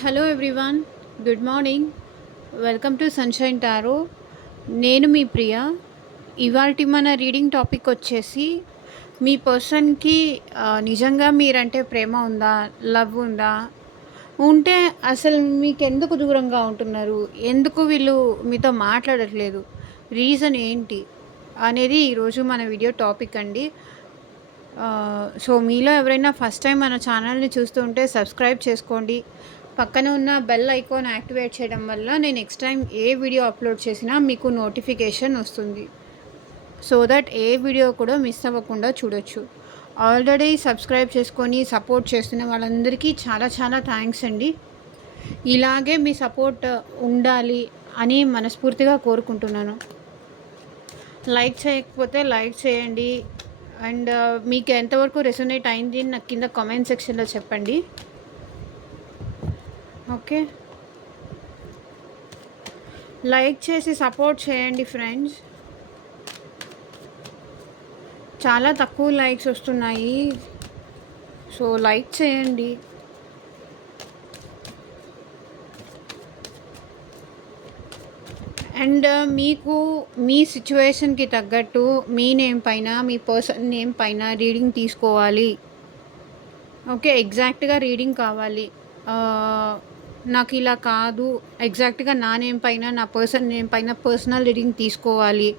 Hello everyone, good morning. Welcome to sunshine tarot. నేను మీ ప్రియ. ఇవాల్టి మన రీడింగ్ టాపిక్ వచ్చేసి మీ పర్సన్కి నిజంగా మీరంటే ప్రేమ ఉందా, లవ్ ఉందా, ఉంటే అసలు మీకు ఎందుకు దూరంగా ఉంటున్నారు, ఎందుకు వీళ్ళు మీతో మాట్లాడట్లేదు, రీజన్ ఏంటి అనేది ఈరోజు మన వీడియో టాపిక్ అండి. సో మీలో ఎవరైనా ఫస్ట్ టైం మన ఛానల్ని చూస్తుంటే సబ్స్క్రైబ్ చేసుకోండి. పక్కన ఉన్న బెల్ ఐకాన్ యాక్టివేట్ చేయడం వల్ల నేను నెక్స్ట్ టైం ఏ వీడియో అప్లోడ్ చేసినా మీకు నోటిఫికేషన్ వస్తుంది. సో దట్ ఏ వీడియో కూడా మిస్ అవ్వకుండా చూడొచ్చు. ఆల్రెడీ సబ్స్క్రైబ్ చేసుకొని సపోర్ట్ చేస్తున్న వాళ్ళందరికీ చాలా చాలా థ్యాంక్స్ అండి. ఇలాగే మీ సపోర్ట్ ఉండాలి అని మనస్ఫూర్తిగా కోరుకుంటున్నాను. లైక్ చేయకపోతే లైక్ చేయండి. అండ్ మీకు ఎంతవరకు రెసొనేట్ అయింది నాకు కింద కామెంట్ సెక్షన్లో చెప్పండి. ఓకే, లైక్ చేసి సపోర్ట్ చేయండి ఫ్రెండ్స్. చాలా తక్కువ లైక్స్ వస్తున్నాయి, సో లైక్ చేయండి. అండ్ మీకు మీ సిచ్యువేషన్కి తగ్గట్టు మీ నేమ్ పైన, మీ పర్సన్ నేమ్ పైన రీడింగ్ తీసుకోవాలి. ఓకే, ఎగ్జాక్ట్గా రీడింగ్ కావాలి. నాకు ఇలా కాదు, ఎగ్జాక్ట్గా నా నేమ్ పైన, నా పర్సన్ నేమ్ పైన పర్సనల్ రీడింగ్ తీసుకోవాలి.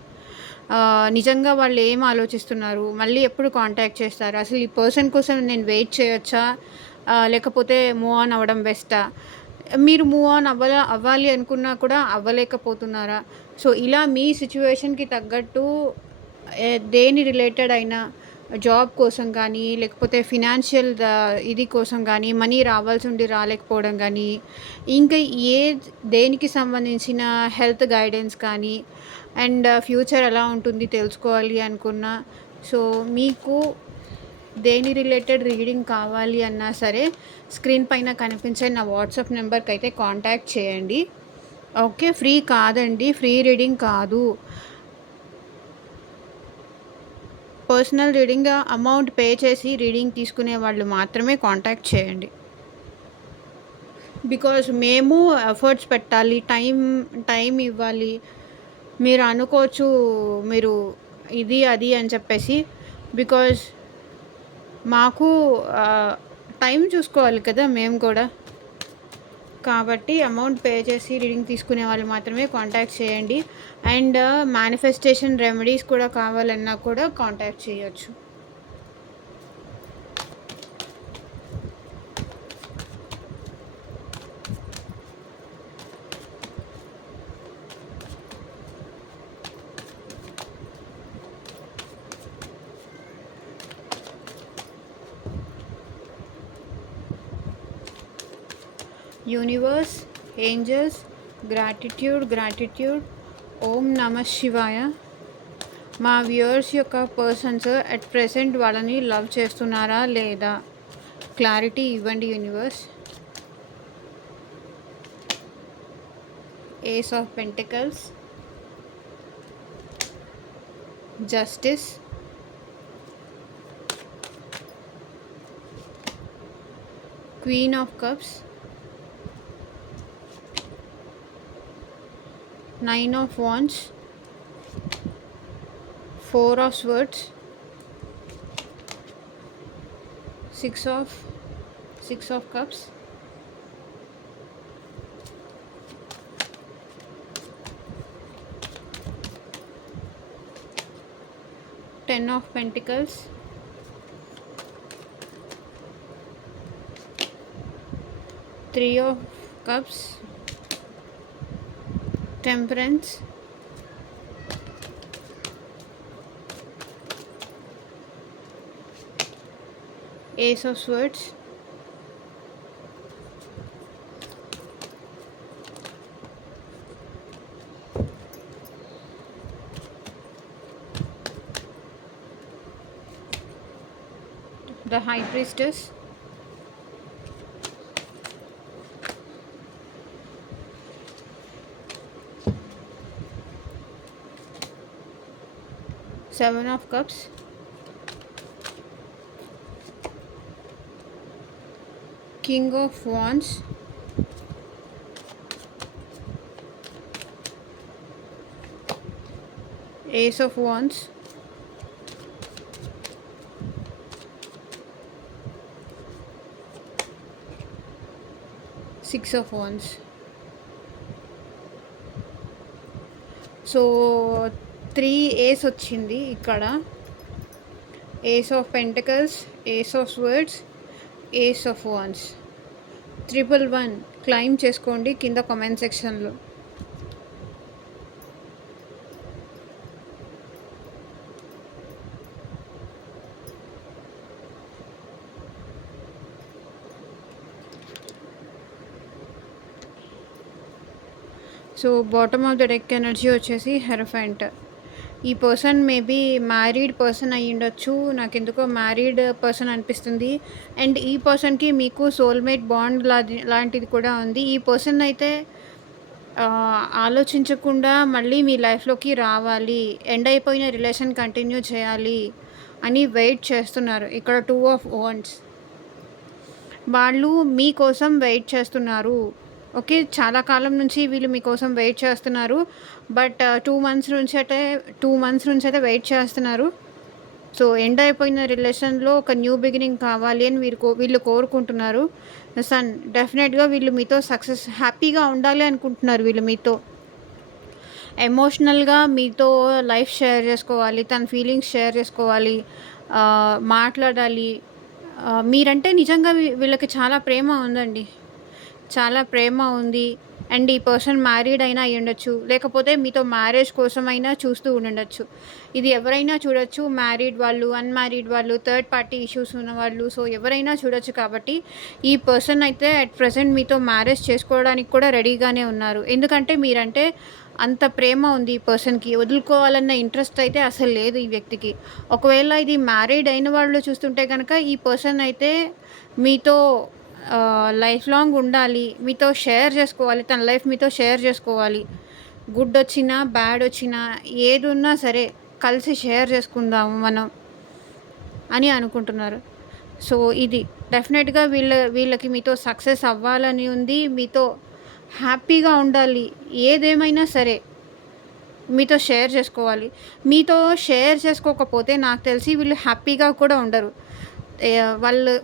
నిజంగా వాళ్ళు ఏం ఆలోచిస్తున్నారు, మళ్ళీ ఎప్పుడు కాంటాక్ట్ చేస్తారు, అసలు ఈ పర్సన్ కోసం నేను వెయిట్ చేయొచ్చా, లేకపోతే మూవ్ ఆన్ అవ్వడం బెస్టా, మీరు మూవ్ ఆన్ అవ్వాలి అనుకున్నా కూడా అవ్వలేకపోతున్నారా? సో ఇలా మీ సిచ్యువేషన్కి తగ్గట్టు దేని రిలేటెడ్ అయినా, జాబ్ కోసం కానీ, లేకపోతే ఫినాన్షియల్ ఇది కోసం కానీ, మనీ రావాల్సి ఉండి రాలేకపోవడం కానీ, ఇంకా దేనికి సంబంధించిన హెల్త్ గైడెన్స్ కానీ, అండ్ ఫ్యూచర్ ఎలా ఉంటుంది తెలుసుకోవాలి అనుకున్నా, సో మీకు దేని రిలేటెడ్ రీడింగ్ కావాలి అన్నా సరే స్క్రీన్ పైన కనిపించే నా వాట్సాప్ నెంబర్కి అయితే కాంటాక్ట్ చేయండి. ఓకే, ఫ్రీ కాదండి, ఫ్రీ రీడింగ్ కాదు. పర్సనల్ రీడింగ్ అమౌంట్ పే చేసి రీడింగ్ తీసుకునే వాళ్ళు మాత్రమే కాంటాక్ట్ చేయండి. బికాజ్ మేము ఎఫర్ట్స్ పెట్టాలి, టైం ఇవ్వాలి. మీరు అనుకోవచ్చు మీరు ఇది అది అని చెప్పేసి, బికాజ్ మాకు టైం చూసుకోవాలి కదా మేము కూడా. కాబట్టి అమౌంట్ పే చేసి రీడింగ్ తీసుకునే వాళ్ళు మాత్రమే కాంటాక్ట్ చేయండి. అండ్ మేనిఫెస్టేషన్ రెమెడీస్ కూడా కావాలన్నా కూడా కాంటాక్ట్ చేయొచ్చు. Universe, angels, gratitude. ఓం నమ శివాయ. మా వ్యూయర్స్ యొక్క పర్సన్స్ అట్ ప్రెసెంట్ వాళ్ళని లవ్ చేస్తున్నారా లేదా క్లారిటీ ఇవ్వండి universe. Ace of pentacles, justice, queen of cups, nine of wands, four of swords, six of cups, ten of pentacles, three of cups, temperance, ace of swords, the high priestess, seven of cups, king of wands, ace of wands, six of wands. So 3 ace వచ్చింది ఇక్కడ. Ace of pentacles, ace of swords, ace of wands. 111 claim చేసుకోండి కింద comment సెక్షన్లో. So bottom of the deck energy వచ్చేసి hierophant. ఈ person maybe married person అయ్యి ఉండొచ్చు, నాకు ఎందుకో మ్యారీడ్ పర్సన్ అనిపిస్తుంది. అండ్ ఈ పర్సన్కి మీకు సోల్మేట్ బాండ్ లాంటిది కూడా ఉంది. ఈ పర్సన్ అయితే ఆలోచించకుండా మళ్ళీ మీ లైఫ్లోకి రావాలి, ఎండ్ అయిపోయిన రిలేషన్ కంటిన్యూ చేయాలి అని వెయిట్ చేస్తున్నారు. ఇక్కడ 2 ఆఫ్ వాండ్స్. వాళ్ళు మీకోసం వెయిట్ చేస్తున్నారు. ఓకే, చాలా కాలం నుంచి వీళ్ళు మీకోసం వెయిట్ చేస్తున్నారు. బట్ 2 మంత్స్ నుంచి అయితే వెయిట్ చేస్తున్నారు. సో ఎండ్ అయిపోయిన రిలేషన్లో ఒక న్యూ బిగినింగ్ కావాలి అని వీళ్ళు కోరుకుంటున్నారు. సన్ డెఫినెట్గా వీళ్ళు మీతో సక్సెస్, హ్యాపీగా ఉండాలి అనుకుంటున్నారు. వీళ్ళు మీతో ఎమోషనల్గా మీతో లైఫ్ షేర్ చేసుకోవాలి, తన ఫీలింగ్స్ షేర్ చేసుకోవాలి, మాట్లాడాలి. మీరంటే నిజంగా వీళ్ళకి చాలా ప్రేమ ఉందండి, చాలా ప్రేమ ఉంది. అండ్ ఈ పర్సన్ మ్యారీడ్ అయినా అయి ఉండొచ్చు, లేకపోతే మీతో మ్యారేజ్ కోసమైనా చూస్తూ ఉండొచ్చు. ఇది ఎవరైనా చూడొచ్చు, మ్యారీడ్ వాళ్ళు, అన్మ్యారీడ్ వాళ్ళు, థర్డ్ పార్టీ ఇష్యూస్ ఉన్న వాళ్ళు. సో ఎవరైనా చూడొచ్చు. కాబట్టి ఈ పర్సన్ అయితే అట్ ప్రజెంట్ మీతో మ్యారేజ్ చేసుకోవడానికి కూడా రెడీగానే ఉన్నారు. ఎందుకంటే మీరంటే అంత ప్రేమ ఉంది ఈ పర్సన్కి. వదులుకోవాలన్న ఇంట్రెస్ట్ అయితే అసలు లేదు ఈ వ్యక్తికి. ఒకవేళ ఇది మ్యారీడ్ అయిన వాళ్ళు చూస్తుంటే కనుక ఈ పర్సన్ అయితే మీతో లైఫ్ లాంగ్ ఉండాలి, మీతో షేర్ చేసుకోవాలి, తన లైఫ్ మీతో షేర్ చేసుకోవాలి. గుడ్ వచ్చినా బ్యాడ్ వచ్చినా ఏది ఉన్నా సరే కలిసి షేర్ చేసుకుందాము మనం అని అనుకుంటున్నారు. సో ఇది డెఫినెట్గా వీళ్ళకి మీతో సక్సెస్ అవ్వాలని ఉంది, మీతో హ్యాపీగా ఉండాలి. ఏదేమైనా సరే మీతో షేర్ చేసుకోవాలి. మీతో షేర్ చేసుకోకపోతే నాకు తెలిసి వీళ్ళు హ్యాపీగా కూడా ఉండరు.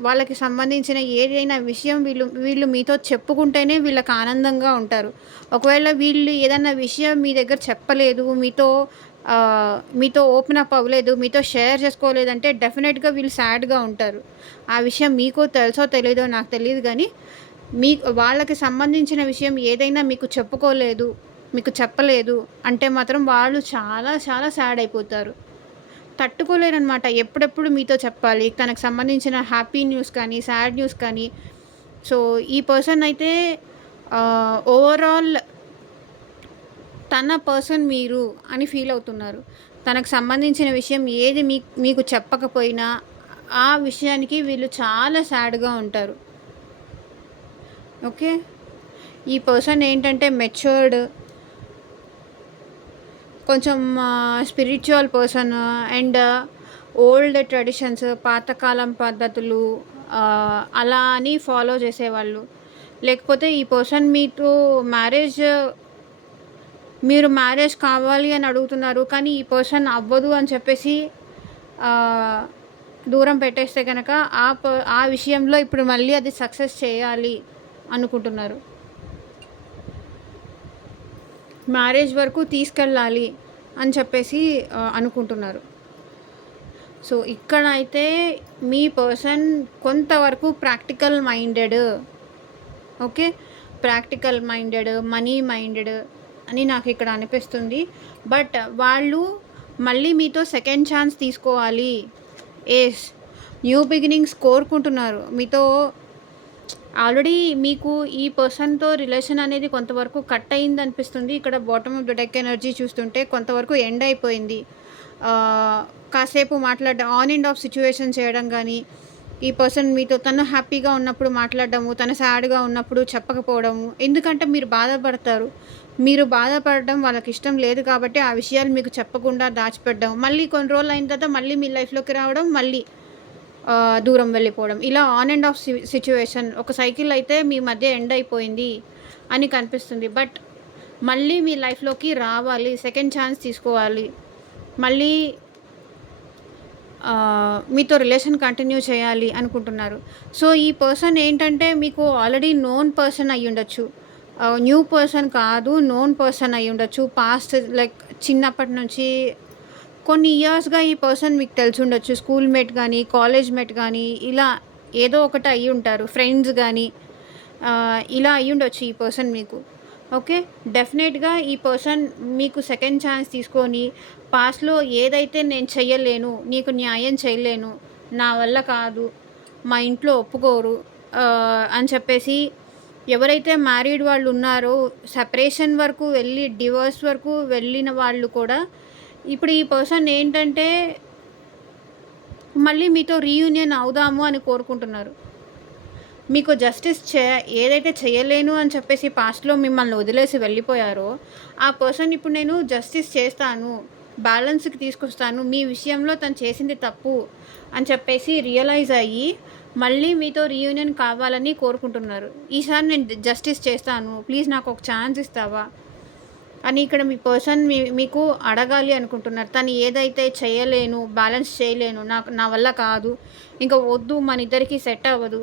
వాళ్ళకి సంబంధించిన ఏదైనా విషయం వీళ్ళు మీతో చెప్పుకుంటేనే వీళ్ళకి ఆనందంగా ఉంటారు. ఒకవేళ వీళ్ళు ఏదైనా విషయం మీ దగ్గర చెప్పలేదు, మీతో ఓపెన్ అప్ అవ్వలేదు, మీతో షేర్ చేసుకోలేదంటే డెఫినెట్గా వీళ్ళు సాడ్గా ఉంటారు. ఆ విషయం మీకు తెలుసో తెలీదో నాకు తెలియదు, కానీ వాళ్ళకి సంబంధించిన విషయం ఏదైనా మీకు చెప్పుకోలేదు, మీకు చెప్పలేదు అంటే మాత్రం వాళ్ళు చాలా చాలా సాడ్ అయిపోతారు, తట్టుకోలేరనమాట. ఎప్పుడెప్పుడు మీతో చెప్పాలి, తనకు సంబంధించిన హ్యాపీ న్యూస్ కానీ సాడ్ న్యూస్ కానీ. సో ఈ పర్సన్ అయితే ఓవరాల్ తన పర్సన్ మీరు అని ఫీల్ అవుతున్నారు. తనకు సంబంధించిన విషయం ఏది మీకు చెప్పకపోయినా ఆ విషయానికి వీళ్ళు చాలా సాడ్గా ఉంటారు. ఓకే, ఈ పర్సన్ ఏంటంటే మెచ్యూర్డ్, కొంచెం spiritual person and old traditions, పాతకాలం పద్ధతులు అలా అని ఫాలో చేసేవాళ్ళు. లేకపోతే ఈ పర్సన్ మీతో మీరు మ్యారేజ్ కావాలి అని అడుగుతున్నారు, కానీ ఈ పర్సన్ అవ్వదు అని చెప్పేసి దూరం పెట్టేస్తే కనుక ఆ విషయంలో ఇప్పుడు మళ్ళీ అది సక్సెస్ చేయాలి అనుకుంటున్నారు. మ్యారేజ్ వరకు తీసుకెళ్ళాలి అని చెప్పేసి అనుకుంటున్నారు. సో ఇక్కడ అయితే మీ పర్సన్ కొంతవరకు practical minded, okay, practical minded, money minded అని నాకు ఇక్కడ అనిపిస్తుంది. బట్ వాళ్ళు మళ్ళీ మీతో సెకండ్ ఛాన్స్ తీసుకోవాలి, న్యూ బిగినింగ్స్ కోరుకుంటున్నారు. మీతో ఆల్రెడీ మీకు ఈ పర్సన్తో రిలేషన్ అనేది కొంతవరకు కట్ అయింది అనిపిస్తుంది. ఇక్కడ bottom of the deck energy చూస్తుంటే కొంతవరకు ఎండ్ అయిపోయింది. కాసేపు మాట్లాడడం, ఆన్ అండ్ ఆఫ్ సిచ్యువేషన్ చేయడం, కానీ ఈ పర్సన్ మీతో తను హ్యాపీగా ఉన్నప్పుడు మాట్లాడడము, తను సాడ్గా ఉన్నప్పుడు చెప్పకపోవడము. ఎందుకంటే మీరు బాధపడడం వాళ్ళకి ఇష్టం లేదు కాబట్టి ఆ విషయాలు మీకు చెప్పకుండా దాచిపెట్టడం, మళ్ళీ కొన్ని రోజులు అయిన తర్వాత మళ్ళీ మీ లైఫ్లోకి రావడం, మళ్ళీ దూరం వెళ్ళిపోవడం, ఇలా ఆన్ అండ్ ఆఫ్ సిచ్యువేషన్, ఒక సైకిల్ అయితే మీ మధ్య ఎండ్ అయిపోయింది అని కనిపిస్తుంది. బట్ మళ్ళీ మీ లైఫ్లోకి రావాలి, సెకండ్ ఛాన్స్ తీసుకోవాలి. మళ్ళీ మీతో రిలేషన్ కంటిన్యూ చేయాలి అనుకుంటున్నారు. సో, ఈ పర్సన్ ఏంటంటే మీకు ఆల్రెడీ నోన్ పర్సన్ అయ్యుండొచ్చు. న్యూ పర్సన్ కాదు, నోన్ పర్సన్ అయ్యుండొచ్చు. పాస్ట్ లైక్ చిన్నప్పటి నుంచి కొన్ని ఇయర్స్‌గా ఈ పర్సన్ మీకు తెలిసుండొచ్చు. స్కూల్ మేట్ గానీ, కాలేజ్ మేట్ గానీ, ఇలా ఏదో ఒకటి అయ్యుంటారు. ఫ్రెండ్స్ గానీ, ఇలా అయ్యుండొచ్చు ఈ పర్సన్ మీకు. ఓకే. డెఫినెట్‌గా ఈ పర్సన్ మీకు సెకండ్ ఛాన్స్ తీసుకొని పాస్ట్‌లో ఏదైతే నేను చెయ్యలేను, నీకు న్యాయం చేయలేను, నా వల్ల కాదు, మా ఇంట్లో ఒప్పుకోరు అని చెప్పేసి ఎవరైతే మ్యారీడ్ వాళ్ళు ఉన్నారో సెపరేషన్ వరకు వెళ్ళి డివోర్స్ వరకు వెళ్ళిన వాళ్ళు కూడా ఇప్పుడు ఈ పర్సన్ ఏంటంటే మళ్ళీ మీతో రీయూనియన్ అవుదాము అని కోరుకుంటున్నారు. మీకు జస్టిస్ ఏదైతే చేయలేను అని చెప్పేసి పాస్ట్‌లో మిమ్మల్ని వదిలేసి వెళ్ళిపోయారో, ఆ పర్సన్ ఇప్పుడు నేను జస్టిస్ చేస్తాను, బ్యాలెన్స్‌కి తీసుకొస్తాను, మీ విషయంలో తను చేసింది తప్పు అని చెప్పేసి రియలైజ్ అయ్యి, మళ్ళీ మీతో రీయూనియన్ కావాలని కోరుకుంటున్నారు. ఈసారి నేను జస్టిస్ చేస్తాను, ప్లీజ్ నాకు ఒక ఛాన్స్ ఇస్తావా అని ఇక్కడ మీ పర్సన్ మీకు అడగాలి అనుకుంటున్నారు. తను ఏదైతే చేయలేను, బ్యాలెన్స్ చేయలేను, నా వల్ల కాదు, ఇంక వద్దు, మన ఇద్దరికీ సెట్ అవ్వదు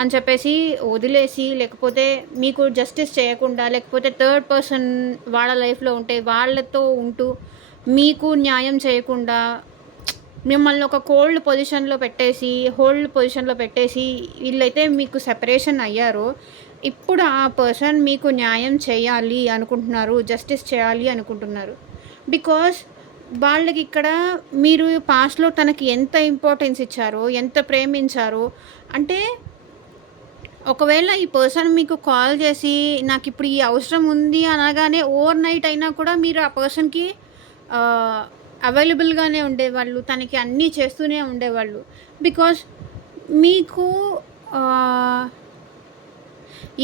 అని చెప్పేసి వదిలేసి, లేకపోతే మీకు జస్టిస్ చేయకుండా, లేకపోతే థర్డ్ పర్సన్ వాళ్ళ లైఫ్‌లో ఉంటే వాళ్ళతో ఉంటూ మీకు న్యాయం చేయకుండా మిమ్మల్ని ఒక హోల్డ్ పొజిషన్‌లో పెట్టేసి వీళ్ళైతే మీకు సెపరేషన్ అయ్యారో, ఇప్పుడు ఆ పర్సన్ మీకు న్యాయం చేయాలి అనుకుంటున్నారు, జస్టిస్ చేయాలి అనుకుంటున్నారు. బికాజ్ వాళ్ళకి ఇక్కడ మీరు పాస్ట్‌లో తనకి ఎంత ఇంపార్టెన్స్ ఇచ్చారో, ఎంత ప్రేమించారో, అంటే ఒకవేళ ఈ పర్సన్ మీకు కాల్ చేసి నాకిప్పుడు ఈ అవసరం ఉంది అనగానే ఓవర్ నైట్ అయినా కూడా మీరు ఆ పర్సన్‌కి అవైలబుల్‌గానే ఉండేవాళ్ళు. తనకి అన్నీ చేస్తూనే ఉండేవాళ్ళు. బికాజ్ మీకు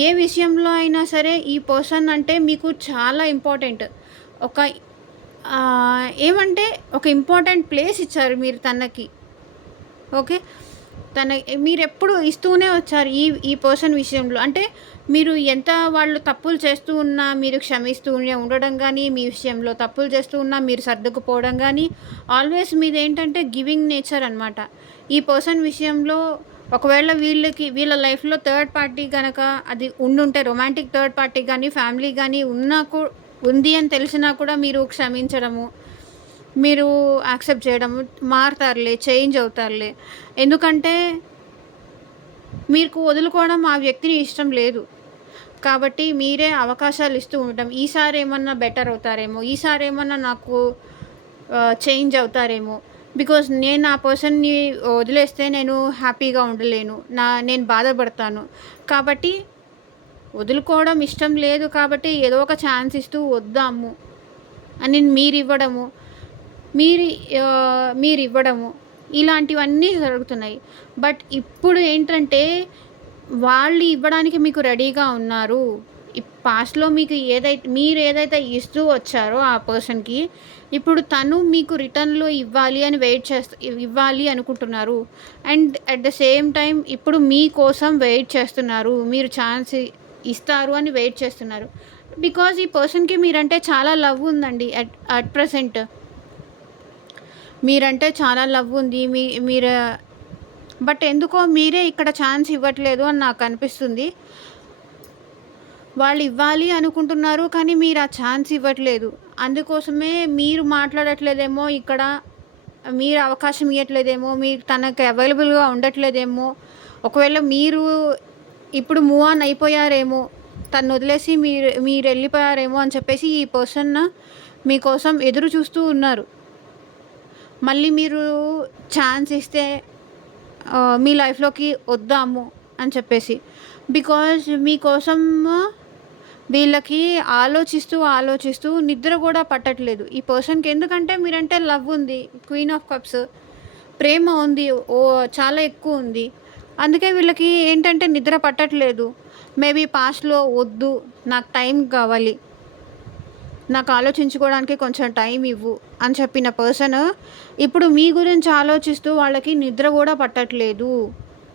ఏ విషయంలో అయినా సరే ఈ పర్సన్ అంటే మీకు చాలా ఇంపార్టెంట్. ఒక ఏమంటే ఒక ఇంపార్టెంట్ ప్లేస్ ఇచ్చారు మీరు తనకి. ఓకే. మీరెప్పుడు ఇస్తూనే వచ్చారు ఈ పర్సన్ విషయంలో. అంటే మీరు ఎంత వాళ్ళు తప్పులు చేస్తూ ఉన్నా మీరు క్షమిస్తూనే ఉండడం గానీ, మీ విషయంలో తప్పులు చేస్తూ ఉన్నా మీరు సర్దుకుపోవడం గానీ, ఆల్వేస్ మీదేంటంటే గివింగ్ నేచర్ అనమాట. ఈ పర్సన్ విషయంలో ఒకవేళ వీళ్ళ లైఫ్‌లో థర్డ్ పార్టీ గనక అది ఉండుంటే, రొమాంటిక్ థర్డ్ పార్టీ గానీ, ఫ్యామిలీ గానీ ఉంది అని తెలిసినా కూడా మీరు క్షమించడము, మీరు యాక్సెప్ట్ చేయడము, మారతారులే, చేంజ్ అవుతారులే. ఎందుకంటే మీకు వదులుకోవడం ఆ వ్యక్తిని ఇష్టం లేదు. కాబట్టి మీరే అవకాశాలు ఇస్తూ ఉండటం. ఈసారి ఏమన్నా బెటర్ అవుతారేమో, ఈసారి ఏమన్నా నాకు చేంజ్ అవుతారేమో. బికాజ్ నేను ఆ పర్సన్‌ని వదిలేస్తే నేను హ్యాపీగా ఉండలేను. నేను బాధపడతాను. కాబట్టి వదులుకోవడం ఇష్టం లేదు కాబట్టి ఏదో ఒక ఛాన్స్ ఇస్తూ వద్దాము అని మీరివ్వడము ఇలాంటివన్నీ జరుగుతున్నాయి. బట్ ఇప్పుడు ఏంటంటే వాళ్ళు ఇవ్వడానికి మీకు రెడీగా ఉన్నారు. పాస్ట్‌లో మీకు మీరేదైతే ఇస్తూ వచ్చారో ఆ పర్సన్‌కి, ఇప్పుడు తను మీకు రిటర్న్‌లో ఇవ్వాలి అనుకుంటున్నారు. And at the same time ఇప్పుడు మీకోసం వెయిట్ చేస్తున్నారు. మీరు ఛాన్స్ ఇస్తారు అని వెయిట్ చేస్తున్నారు. బికాజ్ ఈ పర్సన్‌కి మీరంటే చాలా లవ్ ఉందండి. అట్ ప్రెజెంట్ మీరంటే చాలా లవ్ ఉంది. మీరు బట్ ఎందుకో మీరే ఇక్కడ ఛాన్స్ ఇవ్వట్లేదు అని నాకు అనిపిస్తుంది. వాళ్ళు ఇవ్వాలి అనుకుంటున్నారు కానీ మీరు ఆ ఛాన్స్ ఇవ్వట్లేదు. అందుకోసమే మీరు మాట్లాడట్లేదేమో ఇక్కడ, మీరు అవకాశం ఇవ్వట్లేదేమో, మీరు తనకి అవైలబుల్‌గా ఉండట్లేదేమో, ఒకవేళ మీరు ఇప్పుడు మూవ్ ఆన్ అయిపోయారేమో, తను వదిలేసి మీరు వెళ్ళిపోయారేమో అని చెప్పేసి ఈ పర్సన్ మీకోసం ఎదురు చూస్తూ ఉన్నారు. మళ్ళీ మీరు ఛాన్స్ ఇస్తే మీ లైఫ్‌లోకి వద్దాము అని చెప్పేసి. బికాజ్ మీకోసం వీళ్ళకి ఆలోచిస్తూ నిద్ర కూడా పట్టట్లేదు ఈ పర్సన్‌కి. ఎందుకంటే మీరంటే లవ్ ఉంది, క్వీన్ ఆఫ్ కప్స్, ప్రేమ ఉంది, చాలా ఎక్కువ ఉంది. అందుకే వీళ్ళకి ఏంటంటే నిద్ర పట్టట్లేదు. మేబీ పాస్ట్‌లో వద్దు, నాకు టైం కావాలి, నాకు ఆలోచించుకోవడానికి కొంచెం టైం ఇవ్వు అని చెప్పిన పర్సన్ ఇప్పుడు మీ గురించి ఆలోచిస్తూ వాళ్ళకి నిద్ర కూడా పట్టట్లేదు.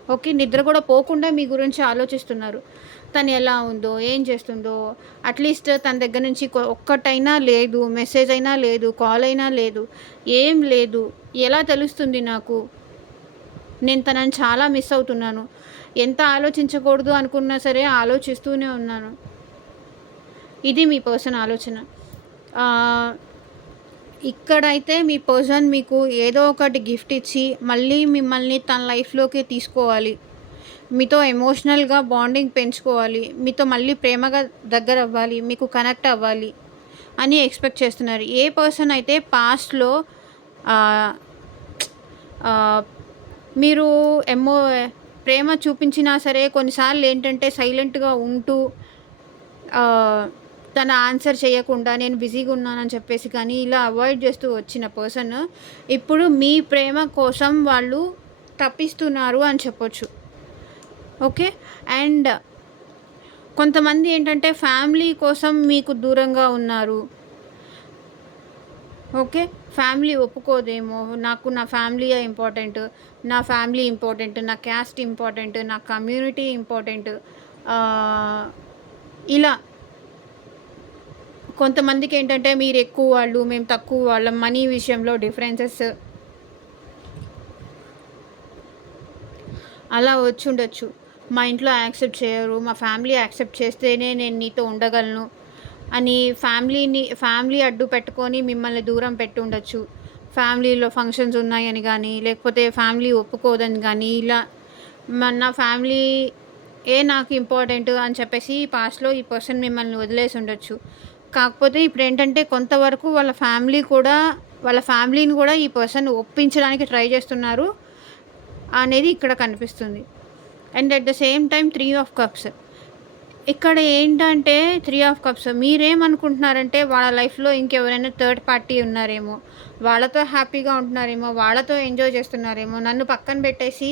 ఓకే. నిద్ర కూడా పోకుండా మీ గురించి ఆలోచిస్తున్నారు. తను ఎలా ఉందో, ఏం చేస్తుందో, అట్‌లీస్ట్ తన దగ్గర నుంచి ఒక్కటైనా లేదు, మెసేజ్ అయినా లేదు, కాల్ అయినా లేదు, ఏం లేదు. ఎలా తెలుస్తుంది నాకు? నేను తనని చాలా మిస్ అవుతున్నాను. ఎంత ఆలోచించకూడదు అనుకున్నా సరే ఆలోచిస్తూనే ఉన్నాను. ఇది మీ పర్సన్ ఆలోచన. ఆహ్, ఇక్కడైతే మీ పర్సన్ మీకు ఏదో ఒకటి గిఫ్ట్ ఇచ్చి, మళ్ళీ మిమ్మల్ని తన లైఫ్‌లోకి తీసుకోవాలి. మీతో ఎమోషనల్‌గా బాండింగ్ పెంచుకోవాలి. మీతో మళ్ళీ ప్రేమగా దగ్గరవ్వాలి. మీకు కనెక్ట్ అవ్వాలి అని ఎక్స్‌పెక్ట్ చేస్తున్నారు. ఏ పర్సన్ అయితే పాస్ట్‌లో ఆహ్, ఆహ్, మీరు ఎమో ప్రేమ చూపించినా సరే కొన్నిసార్లు ఏంటంటే సైలెంట్‌గా ఉంటూ ఆహ్, తను ఆన్సర్ చేయకుండా నేను బిజీగా ఉన్నానని చెప్పేసి కానీ ఇలా అవాయిడ్ చేస్తూ వచ్చిన పర్సన్ ఇప్పుడు మీ ప్రేమ కోసం వాళ్ళు తపిస్తున్నారు అని చెప్పొచ్చు. ఓకే. అండ్ కొంతమంది ఏంటంటే ఫ్యామిలీ కోసం మీకు దూరంగా ఉన్నారు. ఓకే. ఫ్యామిలీ ఒప్పుకోదేమో, నాకు నా ఫ్యామిలీయే ఇంపార్టెంట్, నా ఫ్యామిలీ ఇంపార్టెంట్, నా క్యాస్ట్ ఇంపార్టెంట్, నా కమ్యూనిటీ ఇంపార్టెంట్. ఆహ్, ఇలా కొంతమందికేంటంటే మీరెక్కువ వాళ్ళు, మేము తక్కువ వాళ్ళం, మనీ విషయంలో డిఫరెన్సెస్ అలా వచ్చుండొచ్చు. మా ఇంట్లో యాక్సెప్ట్ చేయరు, మా ఫ్యామిలీ యాక్సెప్ట్ చేస్తేనే నేను నీతో ఉండగలను అని ఫ్యామిలీ అడ్డు పెట్టుకొని మిమ్మల్ని దూరం పెట్టుండొచ్చు. ఫ్యామిలీలో ఫంక్షన్స్ ఉన్నాయని గానీ, లేకపోతే ఫ్యామిలీ ఒప్పుకోదని గానీ, ఇలా నా ఫ్యామిలీ నాకు ఇంపార్టెంట్ అని చెప్పేసి పాస్ట్‌లో ఈ పర్సన్ మిమ్మల్ని వదిలేసి ఉండొచ్చు. కాకపోతే ఇప్పుడేంటంటే కొంతవరకు వాళ్ళ ఫ్యామిలీని గూడా ఈ పర్సన్ ఒప్పించడానికి ట్రై చేస్తున్నారు అనేది ఇక్కడ కనిపిస్తుంది. And at the same time 3 of cups. ఇక్కడ ఏంటంటే 3 ఆఫ్ కప్స్ మీరేమనుకుంటున్నారంటే వాళ్ళ లైఫ్‌లో ఇంకెవరైనా థర్డ్ పార్టీ ఉన్నారేమో, వాళ్ళతో హ్యాపీగా ఉంటున్నారేమో, వాళ్ళతో ఎంజాయ్ చేస్తున్నారేమో, నన్ను పక్కన పెట్టేసి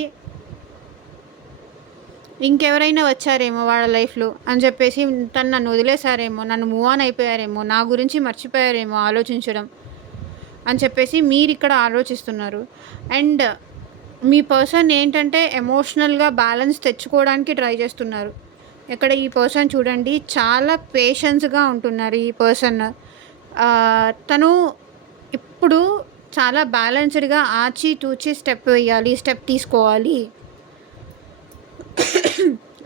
ఇంకెవరైనా వచ్చారేమో వాళ్ళ లైఫ్‌లో అని చెప్పేసి తను నన్ను వదిలేసారేమో, నన్ను మూవ్ ఆన్ అయిపోయారేమో, నా గురించి మర్చిపోయారేమో ఆలోచించడం అని చెప్పేసి మీరిక్కడ ఆలోచిస్తున్నారు. అండ్ మీ పర్సన్ ఏంటంటే ఎమోషనల్‌గా బ్యాలెన్స్ తెచ్చుకోవడానికి ట్రై చేస్తున్నారు. ఇక్కడ ఈ పర్సన్ చూడండి చాలా పేషెన్స్‌గా ఉంటున్నారు ఈ పర్సన్. తను ఇప్పుడు చాలా బ్యాలెన్స్‌డ్‌గా ఆచితూచి స్టెప్ వేయాలి, స్టెప్ తీసుకోవాలి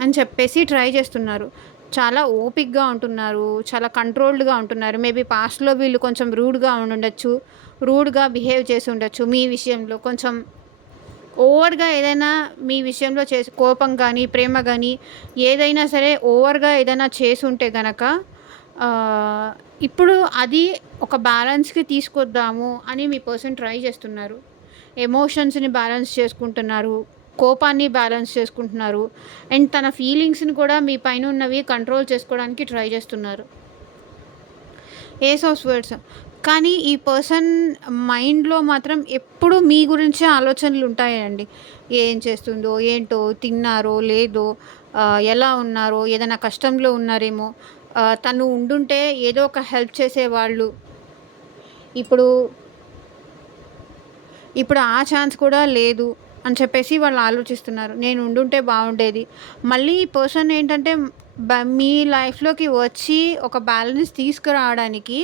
అని చెప్పేసి ట్రై చేస్తున్నారు. చాలా ఓపికగా ఉంటున్నారు, చాలా కంట్రోల్డ్‌గా ఉంటున్నారు. మేబీ పాస్ట్‌లో వీళ్ళు కొంచెం రూడ్‌గా ఉండుండొచ్చు, రూడ్‌గా బిహేవ్ చేసి ఉండొచ్చు మీ విషయంలో. కొంచెం ఓవర్‌గా ఏదైనా మీ విషయంలో కోపం గానీ, ప్రేమ గానీ ఏదైనా సరే ఓవర్‌గా ఏదైనా చేసుంటే గనక ఇప్పుడు అది ఒక బ్యాలెన్స్‌కి తీసుకొద్దాము అని మీ పర్సన్ ట్రై చేస్తున్నారు. ఎమోషన్స్‌ని బ్యాలెన్స్ చేసుకుంటున్నారు, కోపాన్ని బ్యాలెన్స్ చేసుకుంటున్నారు. అండ్ తన ఫీలింగ్స్‌ని కూడా మీ పైన ఉన్నవి కంట్రోల్ చేసుకోవడానికి ట్రై చేస్తున్నారు. Ace of swords. కానీ ఈ పర్సన్ మైండ్‌లో మాత్రం ఎప్పుడు మీ గురించే ఆలోచనలు ఉంటాయండి. ఏం చేస్తుందో, ఏంటో, తిన్నారో, లేదో, ఎలా ఉన్నారో, ఏదైనా కష్టంలో ఉన్నారేమో, తను ఉండుంటే ఏదో ఒక హెల్ప్ చేసేవాళ్ళు. ఇప్పుడు ఇప్పుడు ఆ ఛాన్స్ కూడా లేదు అని చెప్పేసి వాళ్ళు ఆలోచిస్తున్నారు. నేను ఉండుంటే బాగుండేది. మళ్ళీ ఈ పర్సన్ ఏంటంటే మీ లైఫ్‌లోకి వచ్చి ఒక బ్యాలెన్స్ తీసుకురావడానికి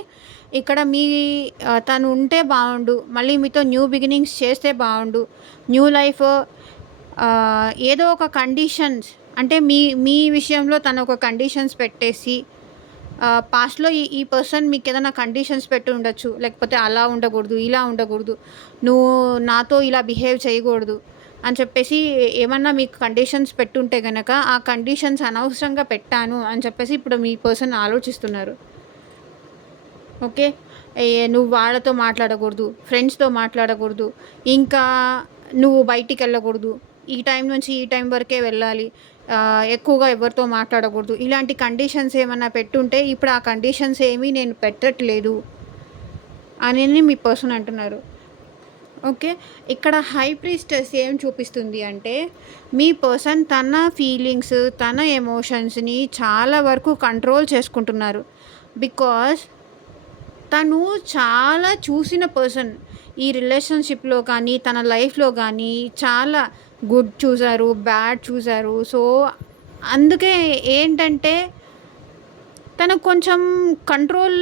ఇక్కడ తను ఉంటే బాగుండు, మళ్ళీ మీతో న్యూ బిగినింగ్స్ చేస్తే బాగుండు, న్యూ లైఫ్ ఏదో ఒక కండిషన్స్ అంటే మీ విషయంలో తను ఒక కండిషన్స్ పెట్టేసి పాస్ట్‌లో ఈ పర్సన్ మీకేదైనా కండిషన్స్ పెట్టి ఉండొచ్చు. లేకపోతే అలా ఉండకూడదు, ఇలా ఉండకూడదు, నువ్వు నాతో ఇలా బిహేవ్ చేయకూడదు అని చెప్పేసి ఏమన్నా మీకు కండిషన్స్ పెట్టుంటే గనక ఆ కండిషన్స్ అనవసరంగా పెట్టాను అని చెప్పేసి ఇప్పుడు మీ పర్సన్ ఆలోచిస్తున్నారు. ఓకే. నువ్వు వాళ్ళతో మాట్లాడకూడదు, ఫ్రెండ్స్‌తో మాట్లాడకూడదు, ఇంకా నువ్వు బయటికెళ్ళకూడదు, ఈ టైం నుంచి ఈ టైం వరకే వెళ్ళాలి, ఎక్కువగా ఎవరితో మాట్లాడకూడదు, ఇలాంటి కండిషన్స్ ఏమన్నా పెట్టుంటే ఇప్పుడు ఆ కండిషన్స్ ఏమీ నేను పెట్టట్లేదు అని మీ పర్సన్ అంటున్నారు. ఓకే. ఇక్కడ హై ప్రీస్టెస్ ఏం చూపిస్తుంది అంటే మీ పర్సన్ తన ఫీలింగ్స్, తన ఎమోషన్స్‌ని చాలా వరకు కంట్రోల్ చేసుకుంటున్నారు. బికాజ్ తను చాలా చూసిన పర్సన్. ఈ రిలేషన్‌షిప్‌లో కానీ, తన లైఫ్‌లో గానీ చాలా గుడ్ చూసారు, బ్యాడ్ చూసారు. సో, అందుకే ఏంటంటే తను కొంచెం కంట్రోల్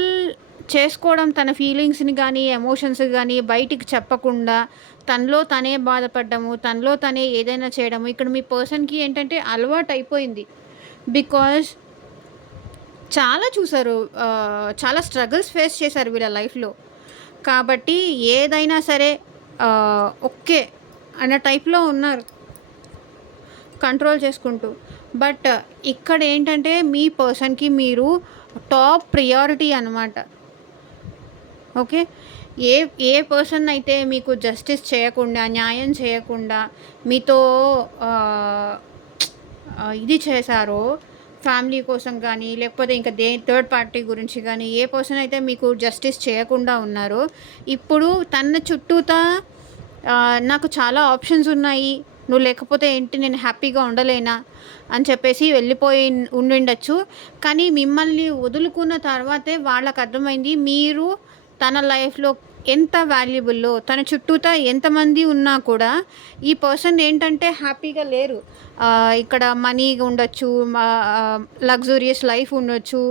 చేసుకోవడం, తన ఫీలింగ్స్‌ని గానీ, ఎమోషన్స్ గానీ బయటికి చెప్పకుండా తనలో తనే బాధపడ్డము, తనలో తనే ఏదైనా చేయడము. ఇక్కడ మీ పర్సన్‌కి ఏంటంటే అలవాటయిపోయింది. బికాజ్ చాలా చూసారు. చాలా స్ట్రగుల్స్ ఫేస్ చేశారు వీళ్ళ లైఫ్‌లో. కాబట్టి ఏదైనా సరే ఓకే అన్న టైప్‌లో ఉన్నారు కంట్రోల్ చేసుకుంటూ. బట్ ఇక్కడ ఏంటంటే మీ పర్సన్‌కి మీరు టాప్ ప్రియారిటీ అనమాట. ఓకే. ఏ ఏ పర్సన్ అయితే మీకు జస్టిస్ చేయకుండా, న్యాయం చేయకుండా మీతో ఆహ్, ఇది చేశారో ఫ్యామిలీ కోసం కానీ, లేకపోతే ఇంకా థర్డ్ పార్టీ గురించి కానీ, ఏ పర్సన్ అయితే మీకు జస్టిస్ చేయకుండా ఉన్నారో, ఇప్పుడు తన చుట్టూతా నాకు చాలా ఆప్షన్స్ ఉన్నాయి. నువ్వు లేకపోతే ఏంటి, నేను హ్యాపీగా ఉండలేనా అని చెప్పేసి వెళ్ళిపోయి ఉండిండొచ్చు. కానీ మిమ్మల్ని వదులుకున్న తర్వాతే వాళ్ళకి అర్థమైంది మీరు తన లైఫ్‌లో ఎంత వాల్యుబుల్లో, తన చుట్టూతా ఎంతమంది ఉన్నా కూడా ఈ పర్సన్ ఏంటంటే హ్యాపీగా లేరు. ఇక్కడ మనీ ఉండొచ్చు, లగ్జూరియస్ లైఫ్ ఉండొచ్చు,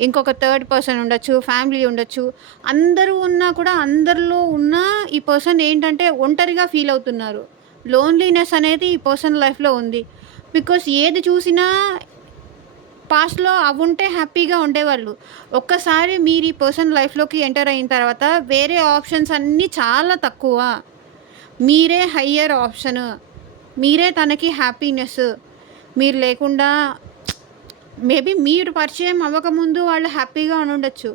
ఇంకొక థర్డ్ పర్సన్ ఉండొచ్చు, ఫ్యామిలీ ఉండొచ్చు. అందరూ ఉన్నా కూడా అందరిలో ఉన్న ఈ పర్సన్ ఏంటంటే ఒంటరిగా ఫీల్ అవుతున్నారు. లోన్లీనెస్ అనేది ఈ పర్సన్ లైఫ్‌లో ఉంది. బికాజ్ ఏది చూసినా పాస్ట్‌లో అవుంటే హ్యాపీగా ఉండేవాళ్ళు. ఒక్కసారి మీరు ఈ పర్సన్ లైఫ్‌లోకి ఎంటర్ అయిన తర్వాత వేరే ఆప్షన్స్ అన్నీ చాలా తక్కువ. మీరే హయ్యర్ ఆప్షను. మీరే తనకి హ్యాపీనెస్. మీరు లేకుండా మేబీ మీరు పరిచయం అవ్వకముందు వాళ్ళు హ్యాపీగా ఉండుండొచ్చు.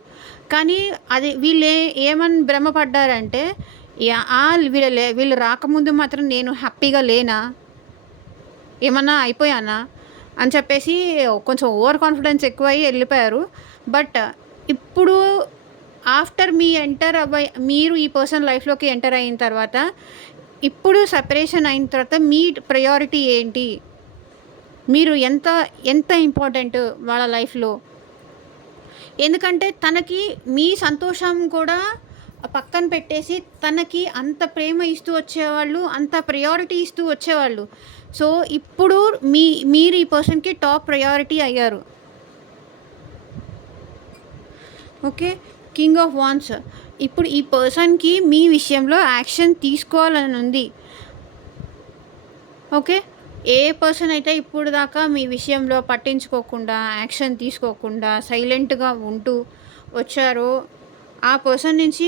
కానీ అది ఏమని భ్రమపడ్డారంటే వీళ్ళు రాకముందు మాత్రం నేను హ్యాపీగా లేనా? ఏమన్నా అయిపోయానా? అని చెప్పేసి కొంచెం ఓవర్ కాన్ఫిడెన్స్ ఎక్కువయ్యి వెళ్ళిపోయారు. బట్ ఇప్పుడు ఆఫ్టర్ మీరు ఈ పర్సన్ లైఫ్‌లోకి ఎంటర్ అయిన తర్వాత, ఇప్పుడు సెపరేషన్ అయిన తర్వాత మీ ప్రయారిటీ ఏంటి? మీరు ఎంత ఎంత ఇంపార్టెంట్ వాళ్ళ లైఫ్‌లో? ఎందుకంటే తనకి మీ సంతోషం కూడా పక్కన పెట్టేసి తనకి అంత ప్రేమ ఇస్తూ వచ్చేవాళ్ళు, అంత ప్రయారిటీ ఇస్తూ వచ్చేవాళ్ళు. సో, ఇప్పుడు మీరు ఈ పర్సన్‌కి టాప్ ప్రయారిటీ అయ్యారు. ఓకే. King of wands. ఇప్పుడు ఈ పర్సన్‌కి మీ విషయంలో యాక్షన్ తీసుకోవాలని ఉంది. ఓకే. ఏ పర్సన్ అయితే ఇప్పుడు దాకా మీ విషయంలో పట్టించుకోకుండా, యాక్షన్ తీసుకోకుండా, సైలెంట్‌గా ఉంటూ వచ్చారో, ఆ పర్సన్ నుంచి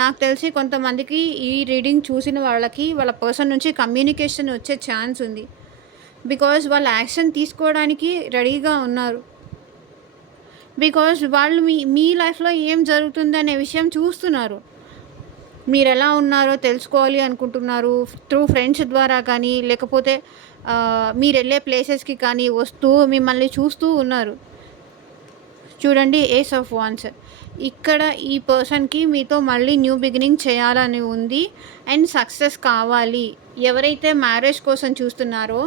నాకు తెలిసి కొంతమందికి ఈ రీడింగ్ చూసిన వాళ్ళకి వాళ్ళ పర్సన్ నుంచి కమ్యూనికేషన్ వచ్చే ఛాన్స్ ఉంది. బికాజ్ వాళ్ళు యాక్షన్ తీసుకోవడానికి రెడీగా ఉన్నారు. బికాజ్ వాళ్ళు మీ లైఫ్‌లో ఏం జరుగుతుందనే విషయం చూస్తున్నారు. మీరెలా ఉన్నారో తెలుసుకోవాలి అనుకుంటున్నారు. త్రూ ఫ్రెండ్స్ ద్వారా కానీ, లేకపోతే మీరెళ్ళే ప్లేసెస్‌కి కానీ వస్తూ మిమ్మల్ని చూస్తూ ఉన్నారు. చూడండి, ఏస్ ఆఫ్ వాండ్స్. ఇక్కడ ఈ పర్సన్‌కి మీతో మళ్ళీ న్యూ బిగినింగ్ చేయాలని ఉంది అండ్ సక్సెస్ కావాలి. ఎవరైతే మ్యారేజ్ కోసం చూస్తున్నారో,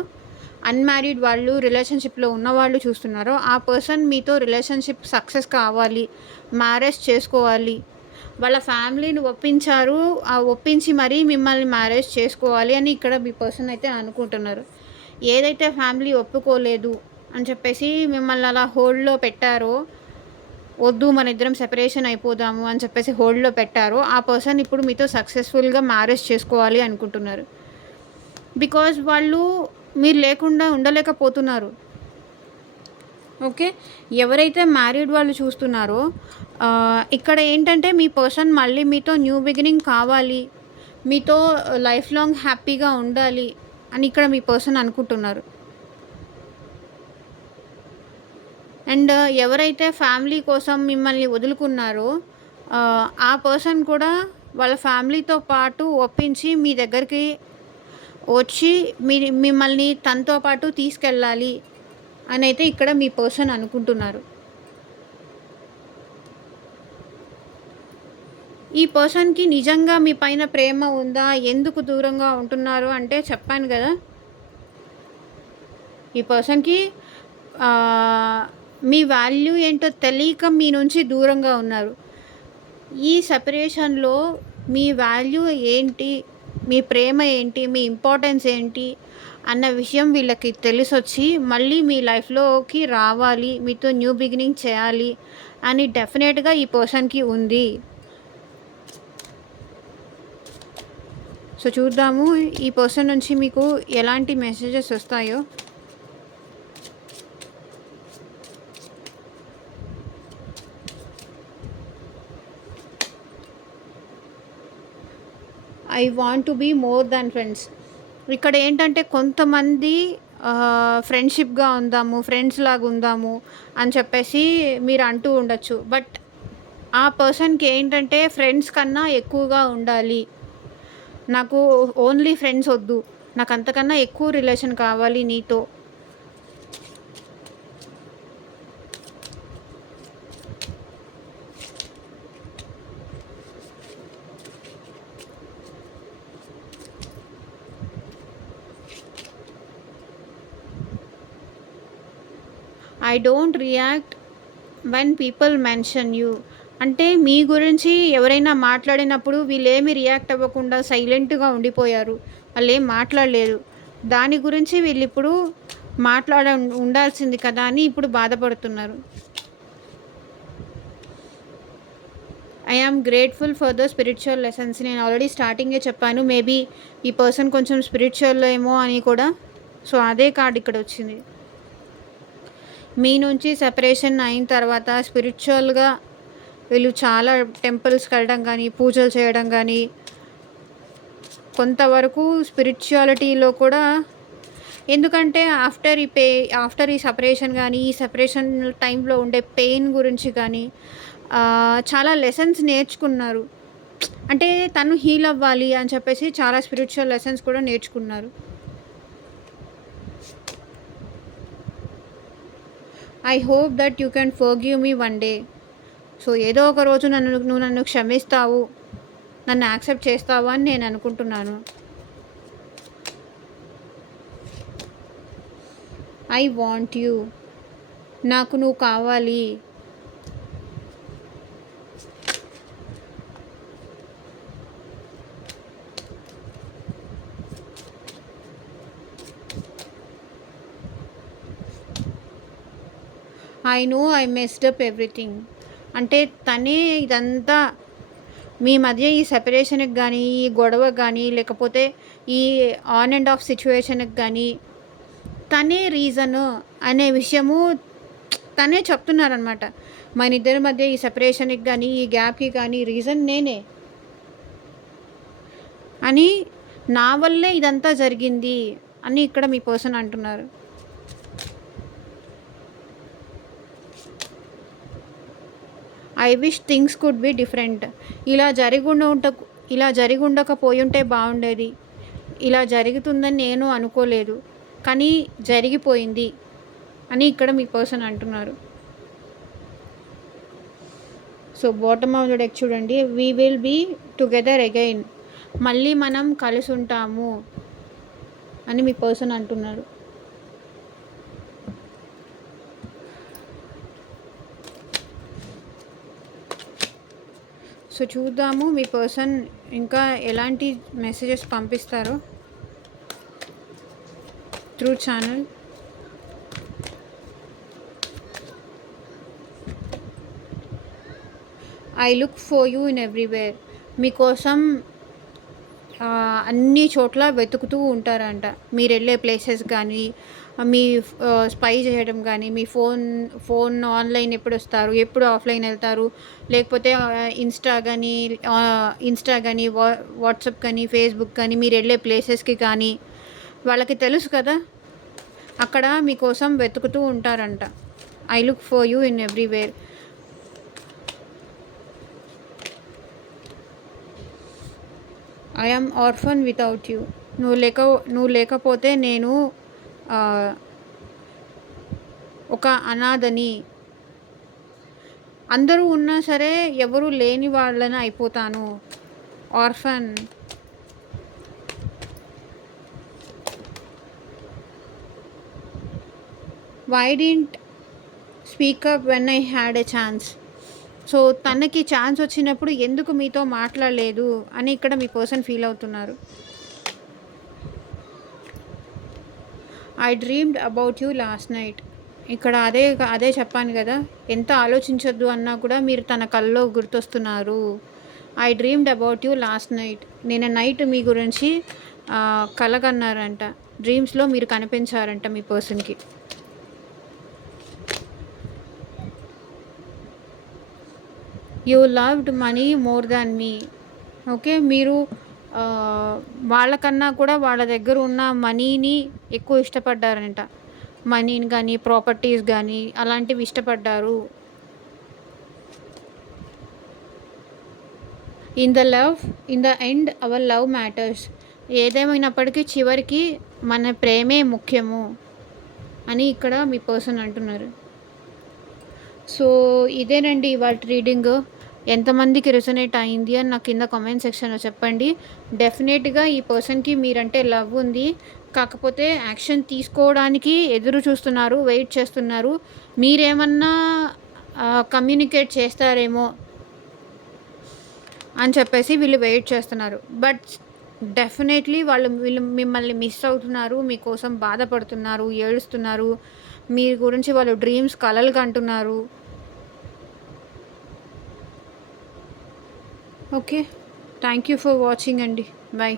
అన్‌మ్యారీడ్ వాళ్ళు, రిలేషన్‌షిప్‌లో ఉన్నవాళ్ళు చూస్తున్నారో, ఆ పర్సన్ మీతో రిలేషన్‌షిప్ సక్సెస్ కావాలి, మ్యారేజ్ చేసుకోవాలి. వాళ్ళ ఫ్యామిలీని ఒప్పించి మరీ మిమ్మల్ని మ్యారేజ్ చేసుకోవాలి అని ఇక్కడ మీ పర్సన్ అయితే అనుకుంటున్నారు. ఏదైతే ఫ్యామిలీ ఒప్పుకోలేదు అని చెప్పేసి మిమ్మల్ని అలా హోల్డ్‌లో పెట్టారో, వద్దు మన ఇద్దరం సెపరేషన్ అయిపోదాము అని చెప్పేసి హోల్డ్‌లో పెట్టారో, ఆ పర్సన్ ఇప్పుడు మీతో సక్సెస్‌ఫుల్‌గా మ్యారేజ్ చేసుకోవాలి అనుకుంటున్నారు. బికాజ్ వాళ్ళు మీరు లేకుండా ఉండలేకపోతున్నారు. ఓకే. ఎవరైతే మ్యారీడ్ వాళ్ళు చూస్తున్నారో, ఇక్కడ ఏంటంటే మీ పర్సన్ మళ్ళీ మీతో న్యూ బిగినింగ్ కావాలి, మీతో లైఫ్ లాంగ్ హ్యాపీగా ఉండాలి అని ఇక్కడ మీ పర్సన్ అనుకుంటున్నారు. అండ్ ఎవరైతే ఫ్యామిలీ కోసం మిమ్మల్ని వదులుకున్నారో, ఆ పర్సన్ కూడా వాళ్ళ ఫ్యామిలీతో పాటు ఒప్పించి మీ దగ్గరికి వచ్చి మిమ్మల్ని తనతో పాటు తీసుకెళ్ళాలి అనైతే ఇక్కడ మీ పర్సన్ అనుకుంటున్నారు. ఈ పర్సన్‌కి నిజంగా మీ పైన ప్రేమ ఉందా? ఎందుకు దూరంగా ఉంటున్నారు అంటే చెప్పాను గదా! ఈ పర్సన్‌కి మీ వాల్యూ ఏంటో తెలియక మీ నుంచి దూరంగా ఉన్నారు. ఈ సెపరేషన్‌లో మీ వాల్యూ ఏంటి, మీ ప్రేమ ఏంటి, మీ ఇంపార్టెన్స్ ఏంటి అన్న విషయం వీళ్ళకి తెలిసొచ్చి మళ్ళీ మీ లైఫ్‌లోకి రావాలి, మీతో న్యూ బిగినింగ్ చేయాలి అని డెఫినెట్‌గా ఈ పర్సన్‌కి ఉంది. సో చూద్దాము ఈ పర్సన్ నుంచి మీకు ఎలాంటి మెసేజెస్ వస్తాయో. I want to be more than friends. ఇక్కడ ఏంటంటే కొంతమంది ఫ్రెండ్షిప్గా ఉందాము, ఫ్రెండ్స్ లాగా ఉందాము అని చెప్పేసి మీరు అంటూ ఉండొచ్చు. బట్ ఆ పర్సన్కి ఏంటంటే ఫ్రెండ్స్ కన్నా ఎక్కువగా ఉండాలి, నాకు ఓన్లీ ఫ్రెండ్స్ వద్దు, నాకు అంతకన్నా ఎక్కువ రిలేషన్ కావాలి నీతో. I don't react when people mention you. అంటే మీ గురించి ఎవరైనా మాట్లాడినప్పుడు వీళ్ళేమి రియాక్ట్ అవ్వకుండా సైలెంట్గా ఉండిపోయారు, వాళ్ళు ఏం మాట్లాడలేదు. దాని గురించి వీళ్ళు ఇప్పుడు ఉండాల్సింది కదా అని ఇప్పుడు బాధపడుతున్నారు. I am grateful for the spiritual lessons. నేను ఆల్రెడీ స్టార్టింగే చెప్పాను, మేబీ ఈ పర్సన్ కొంచెం స్పిరిచువల్ ఏమో అని కూడా. సో అదే కార్డ్ ఇక్కడ వచ్చింది. మీ నుంచి సెపరేషన్ అయిన తర్వాత స్పిరిచువల్గా వీళ్ళు చాలా టెంపుల్స్కి వెళ్ళడం కానీ, పూజలు చేయడం కానీ, కొంతవరకు స్పిరిచువాలిటీలో కూడా. ఎందుకంటే ఆఫ్టర్ ఈ సపరేషన్ కానీ, ఈ సపరేషన్ టైంలో ఉండే పెయిన్ గురించి కానీ చాలా లెసన్స్ నేర్చుకున్నారు. అంటే తను హీల్ అవ్వాలి అని చెప్పేసి చాలా స్పిరిచువల్ లెసన్స్ కూడా నేర్చుకున్నారు. I hope that you can forgive me one day. So ఏదో ఒక రోజు నువ్వు నన్ను క్షమిస్తావు, నన్ను యాక్సెప్ట్ చేస్తావు అని నేను అనుకుంటున్నాను. I want you. నాకు నువ్వు కావాలి. I know I messed up everything. అంటే తనే ఇదంతా మీ మధ్య ఈ సెపరేషన్కి కానీ, ఈ గొడవకి కానీ, లేకపోతే ఈ ఆన్ అండ్ ఆఫ్ సిచ్యువేషన్కి కానీ తనే రీజను అనే విషయము తనే చెప్తున్నారనమాట. మన ఇద్దరి మధ్య ఈ సెపరేషన్కి కానీ, ఈ గ్యాప్కి కానీ రీజన్ నేనే అని, నా వల్లే ఇదంతా జరిగింది అని ఇక్కడ మీ పర్సన్ అంటున్నారు. I wish things could be different. ఇలా జరిగి ఉండకపోయి ఉంటే బాగుండేది, ఇలా జరుగుతుందని నేను అనుకోలేదు, కానీ జరిగిపోయింది అని ఇక్కడ మీ పర్సన్ అంటున్నారు. So bottom of the deck చూడండి, we will be together again. మళ్ళీ మనం కలిసి ఉంటాము అని మీ పర్సన్ అంటున్నారు. సో చూద్దాము మీ పర్సన్ ఇంకా ఎలాంటి మెసేజెస్ పంపిస్తారో through channel. I look for you in everywhere. మీకోసం అన్ని చోట్ల వెతుకుతూ ఉంటారంట. మీరు వెళ్ళే ప్లేసెస్ కానీ, మీ స్పై చేయడం కానీ, మీ ఫోన్ ఆన్లైన్ ఎప్పుడు వస్తారు, ఎప్పుడు ఆఫ్లైన్ వెళ్తారు, లేకపోతే ఇన్స్టా కానీ వాట్సాప్ కానీ ఫేస్బుక్ కానీ మీరు వెళ్ళే ప్లేసెస్కి కానీ వాళ్ళకి తెలుసు కదా, అక్కడ మీకోసం వెతుకుతూ ఉంటారంట. I look for you in everywhere. I am orphan without you. నువ్వు లేకపోతే నేను ఒక అనాథని. అందరూ ఉన్నా సరే ఎవరు లేని వాళ్ళని అయిపోతాను. Orphan. Why didn't speak up when I had a chance. So, తనకి ఛాన్స్ వచ్చినప్పుడు ఎందుకు మీతో మాట్లాడలేదు అని ఇక్కడ మీ పర్సన్ ఫీల్ అవుతున్నారు. I dreamed about you last night. ఇక్కడ అదే చెప్పాను గదా! ఎంత ఆలోచించొద్దు అన్నా కూడా మీరు తన కల్లో గుర్తొస్తున్నారు. I dreamed about you last night. నిన్న నైట్ మీ గురించి కల కన్నారంట. డ్రీమ్స్‌లో మీరు కనిపించారంట మీ పర్సన్‌కి. You loved money more than me. Okay. మీరు వాళ్ళకన్నా కూడా వాళ్ళ దగ్గర ఉన్న మనీని ఎక్కువ ఇష్టపడ్డారంట. మనీని గానీ, ప్రాపర్టీస్ గానీ అలాంటివి ఇష్టపడ్డారు. In the end hour love matters. ఏదేమైనప్పటికీ చివరికి మన ప్రేమే ముఖ్యము అని ఇక్కడ మీ పర్సన్ అంటున్నారు. సో, ఇదేనండి ఇవాల్టి రీడింగ్. ఎంతమందికి రెసొనేట్ అయింది అని నాకు కింద కామెంట్ సెక్షన్‌లో చెప్పండి. డెఫినెట్‌గా ఈ పర్సన్‌కి మీరంటే లవ్ ఉంది. కాకపోతే యాక్షన్ తీసుకోవడానికి ఎదురు చూస్తున్నారు, వెయిట్ చేస్తున్నారు. మీరేమన్నా కమ్యూనికేట్ చేస్తారేమో అని చెప్పేసి వీళ్ళు వెయిట్ చేస్తున్నారు. బట్ డెఫినెట్లీ వీళ్ళు మిమ్మల్ని మిస్ అవుతున్నారు. మీకోసం బాధపడుతున్నారు, ఏడుస్తున్నారు. మీ గురించి వాళ్ళు డ్రీమ్స్ కలలు కంటున్నారు. Okay. Thank you for watching అండి. బాయ్.